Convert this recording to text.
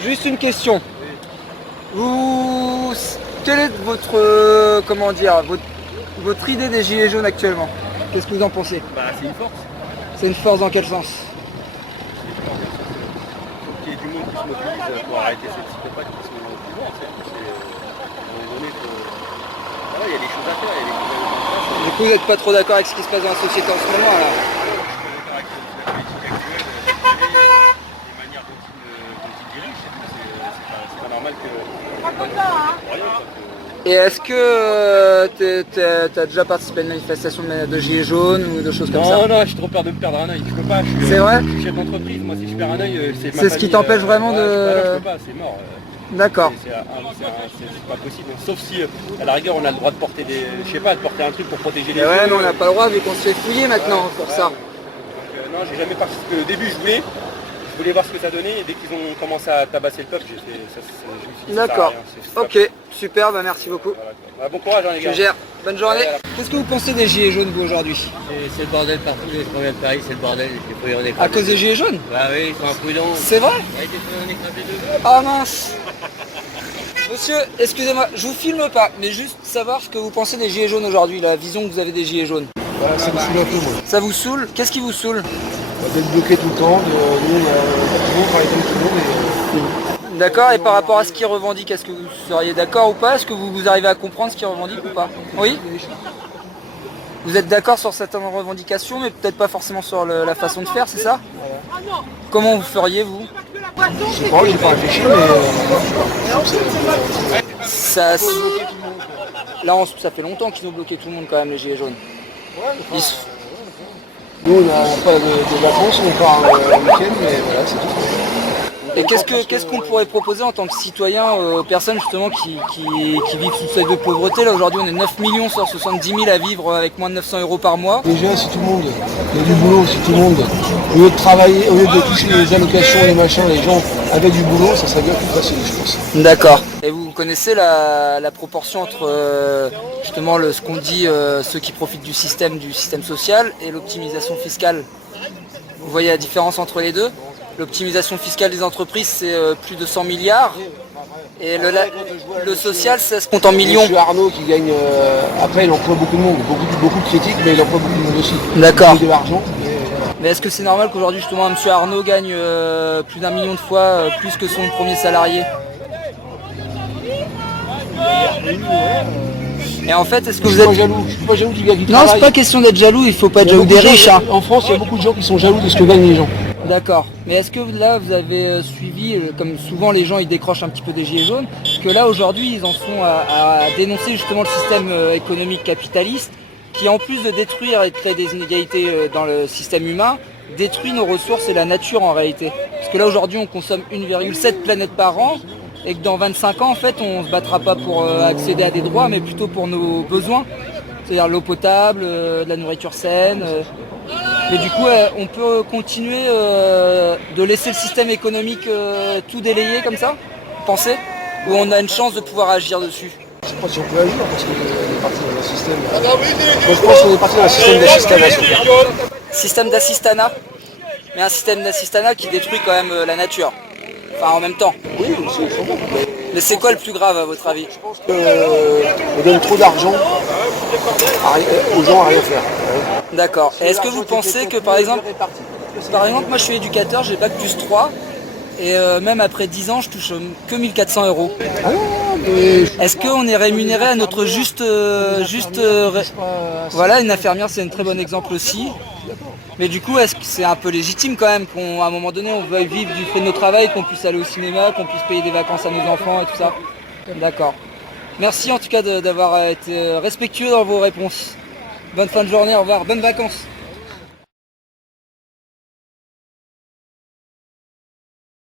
Juste une question. Vous, quelle est votre, comment dire, votre idée des gilets jaunes actuellement? Qu'est-ce que vous en pensez? Bah, c'est une force. C'est une force dans quel sens? Faut qu'il y ait du monde qui se mobilise pour arrêter ces psychopathes qui sont au pouvoir. À un moment donné, voilà, il y a des choses à faire, il y a des choses à mettre en place. Du coup, vous n'êtes pas trop d'accord avec ce qui se passe dans la société en ce moment là? Je suis d'accord avec la politique actuelle, les manières dont ils dirigent. C'est pas normal que Et est-ce que tu as déjà participé à une manifestation de gilets jaunes ou de choses comme ça? Non, j'ai trop peur de me perdre un œil. Je peux pas. C'est vrai? Je suis chef d'entreprise. Moi, si je perds un œil, c'est ma C'est ce qui famille, t'empêche vraiment de... Je peux pas, c'est mort. D'accord. C'est pas possible. Sauf si, à la rigueur, on a le droit de porter des, je sais pas, de porter un truc pour protéger les Ouais, yeux. mais on n'a pas le droit vu qu'on se fait fouiller maintenant pour ça. Donc, non, j'ai jamais participé. Au début, je voulais voir ce que ça donnait. Et dès qu'ils ont commencé à tabasser le peuple, j'ai fait ça. Je me suis dit, ça sert à D'accord. rien, c'est pas- Ok, super, bah merci beaucoup. Voilà, quoi. Bah, bon courage, hein, les gars. Tu gères. Bonne journée. Ouais, Qu'est-ce que vous pensez des gilets jaunes vous aujourd'hui? C'est le bordel partout, les problèmes de Paris, c'est le bordel. Il faut y en écraser. À cause des gilets jaunes? Bah oui, ils sont imprudents. C'est vrai? Ouais, il faut en écraser deux. Ah mince. Monsieur, excusez-moi, je vous filme pas, mais juste savoir ce que vous pensez des gilets jaunes aujourd'hui, la vision que vous avez des gilets jaunes. Voilà, ça me saoule un peu, moi. Ça vous saoule? Qu'est-ce qui vous saoule? D'être bloqué tout le temps, nous on travaille comme tout le monde. D'accord, et par rapport à ce qu'ils revendiquent, est-ce que vous seriez d'accord ou pas? Est-ce que vous arrivez à comprendre ce qu'ils revendiquent ou pas? Oui? Vous êtes d'accord sur certaines revendications, mais peut-être pas forcément sur la façon de faire, c'est ça? Comment vous feriez, vous? Je sais pas, j'ai pas réfléchi, mais Ça, là, ça fait longtemps qu'ils ont bloqué tout le monde quand même, les gilets jaunes. Ils se- nous on n'a pas de vacances, on part le week-end, mais voilà, c'est tout. Et qu'est-ce qu'on pourrait proposer en tant que citoyen aux personnes justement qui vivent sous le seuil de pauvreté? Là aujourd'hui on est 9 millions sur 70 000 à vivre avec moins de 900 € par mois. Déjà, si tout le monde, il y a du boulot, si tout le monde, au lieu de travailler, au lieu de toucher les allocations, les machins, les gens avaient du boulot, ça serait bien plus facile, je pense. D'accord. Et vous connaissez la proportion entre justement ce qu'on dit ceux qui profitent du système social et l'optimisation fiscale? Vous voyez la différence entre les deux? L'optimisation fiscale des entreprises c'est plus de 100 milliards et le social ça se compte en millions. Monsieur Arnaud qui gagne, après il emploie beaucoup de monde, beaucoup de critiques, mais il emploie beaucoup de monde aussi. D'accord. Il gagne de l'argent. Mais est-ce que c'est normal qu'aujourd'hui justement M. Arnaud gagne plus d'1 million de fois plus que son premier salarié? Et en fait, est-ce que Je vous suis pas êtes... jaloux, je suis pas jaloux du gars qui Non, travaille. c'est pas question d'être jaloux, il faut pas être Il y a jaloux beaucoup des de riches. gens- Hein. En France, il y a beaucoup de gens qui sont jaloux de ce que gagnent les gens. D'accord. Mais est-ce que là, vous avez suivi, comme souvent les gens ils décrochent un petit peu des gilets jaunes, que là aujourd'hui ils en sont à dénoncer justement le système économique capitaliste qui en plus de détruire et de créer des inégalités dans le système humain, détruit nos ressources et la nature en réalité. Parce que là aujourd'hui on consomme 1,7 planètes par an et que dans 25 ans en fait on se battra pas pour accéder à des droits mais plutôt pour nos besoins. C'est-à-dire l'eau potable, de la nourriture saine. Mais du coup, on peut continuer de laisser le système économique tout délayer comme ça? Vous pensez? Ou on a une chance de pouvoir agir dessus? Je sais pas si on peut agir parce qu'on est parti dans un système. Moi je pense qu'on est parti dans un système d'assistanat. Système d'assistanat? Mais un système d'assistanat qui détruit quand même la nature. Enfin en même temps. Oui, c'est sans doute. Mais c'est quoi le plus grave à votre avis? Je pense qu'on donne trop d'argent aux gens à rien faire. D'accord. Et est-ce que vous pensez que par exemple, moi je suis éducateur, j'ai bac plus 3 et même après 10 ans je touche que 1 400 €. Ah non, mais Est-ce qu'on est rémunéré à notre Voilà, une infirmière c'est un très bon exemple aussi. Mais du coup, est-ce que c'est un peu légitime quand même qu'à un moment donné on veuille vivre du fait de nos travail, qu'on puisse aller au cinéma, qu'on puisse payer des vacances à nos enfants et tout ça? D'accord. Merci en tout cas d'avoir été respectueux dans vos réponses. Bonne fin de journée, au revoir, bonnes vacances.